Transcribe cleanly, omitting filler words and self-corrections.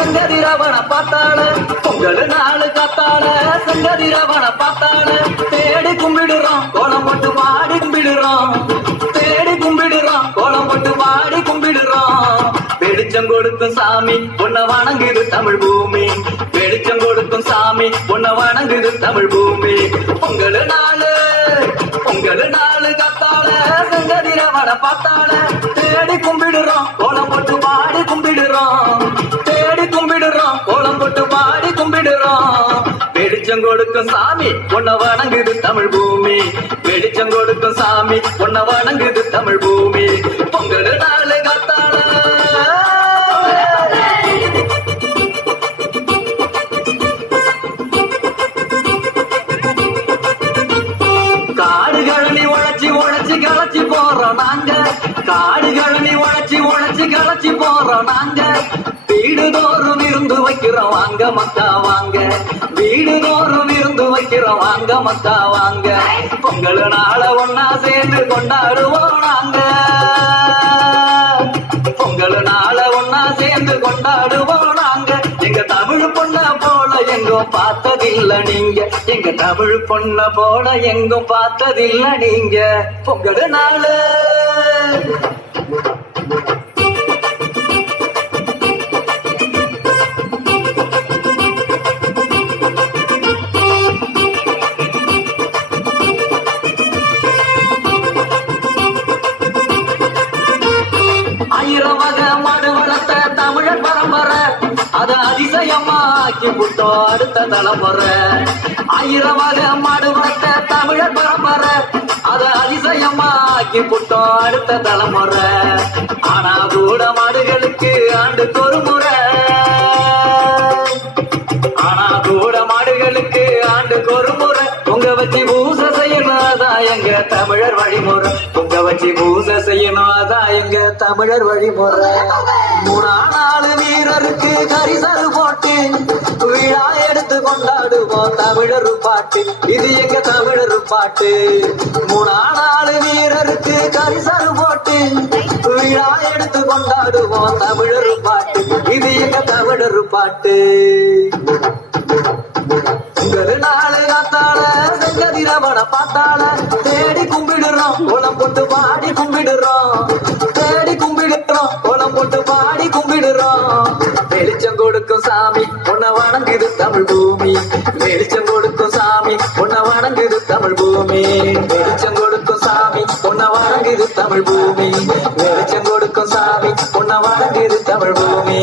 செங்கதிரவன பார்த்தாள பொங்கல் நாள் காத்தாள செங்கதிரவன பார்த்தாள தேடி கும்பிடுறோம் கோலம் போட்டு பாடி கும்பிடுறோம் தேடி கும்பிடுறோம் கோலம் போட்டு பாடி கும்பிடுறோம் வெளிச்சம் கொடுக்கும் சாமி பொன்ன வணங்குது தமிழ் பூமி வெளிச்சம் கொடுக்கும் சாமி பொன்ன வணங்குது தமிழ் பூமி பொங்கல் நாள் காத்தாள செங்கதிரவன பார்த்தாள தேடி கும்பிடுறோம் கோலம் போட்டு பாடி கும்பிடுறோம் தேடி கும்பிடுறோம் கோலம் போட்டு பாடி கும்பிடுறோம் வெளிச்சம் கொடுக்கும் சாமி பொன்ன வணங்குது தமிழ் பூமி வெளிச்சம் கொடுக்கும் சாமி பொன்ன வணங்குது தமிழ் பூமி பொங்கல் நாள் காத்தாள களைச்சி போறோம் நாங்க காடுகளி உழைச்சி களைச்சி போறோம் நாங்க வீடுதோறும் இருந்து வைக்கிறோம் வாங்க மக்கா வாங்க வீடுதோறும் இருந்து வைக்கிறோம் வாங்க மக்கா வாங்க பொங்கல் நாள ஒன்னா சேர்ந்து கொண்டாடுவோம் நாங்க பொங்கல் நாள ஒன்னா சேர்ந்து கொண்டாடுவோம் நாங்க எங்க தமிழ் பொண்ண போல எங்கும் பார்த்ததில்ல நீங்க எங்க தமிழ் பொண்ண போல எங்கும் பார்த்ததில்ல நீங்க பொங்கல் நாளு ஆயிரம் வகை மாடு வளர்த்த தமிழர் பரம்பரை அத அதிசயமாக்கி புட்டோம் அடுத்த தலைமுறை ஆயிரம் வகை மாடு வளர்த்த தமிழர் பரம்பரை அத அதிசயமாக்கி புட்டோம் அடுத்த தலைமுறை ஆனா கூட மாடுகளுக்கு ஆண்டுக்கு ஒரு முறை ஆனா கூட மாடுகளுக்கு ஆண்டுக்கு ஒரு முறை பொங்க வச்சு பூசை செய்யணும் அதான் எங்க தமிழர் வழிமுறை பொங்க வச்சு பூசை செய்யணும் அதான் எங்க தமிழர் வழிமுறை 3 நாள் வீரருக்கு கரிசல் போட்டு விழா எடுத்து கொண்டாடுவோம் தமிழர் பாட்டு இது எங்க தமிழர் பாட்டு 3 நாள் வீரருக்கு கரிசல் போட்டு விழா எடுத்து கொண்டாடுவோம் தமிழர் பாட்டு இது எங்க தமிழர் பாட்டு பொங்கல் நாள் காத்தாள செங்கதிரவன பார்த்தாள தேடி கும்பிடுறோம் கோலம் போட்டு பாடி கும்பிடுறோம் தேடி கும்பிடுறோம் கோலம் போட்டு பாடி கும்பிடுறோம் வெளிச்சம் கொடுக்கும் சாமி உன்னை வணங்குது தமிழ் பூமி வெளிச்சம் கொடுக்கும் சாமி உன்னை வணங்குது தமிழ் பூமி வெளிச்சம் கொடுக்கும் சாமி உன்னை வணங்குது தமிழ் பூமி வெளிச்சம் கொடுக்கும் சாமி உன்னை வணங்குது தமிழ் பூமி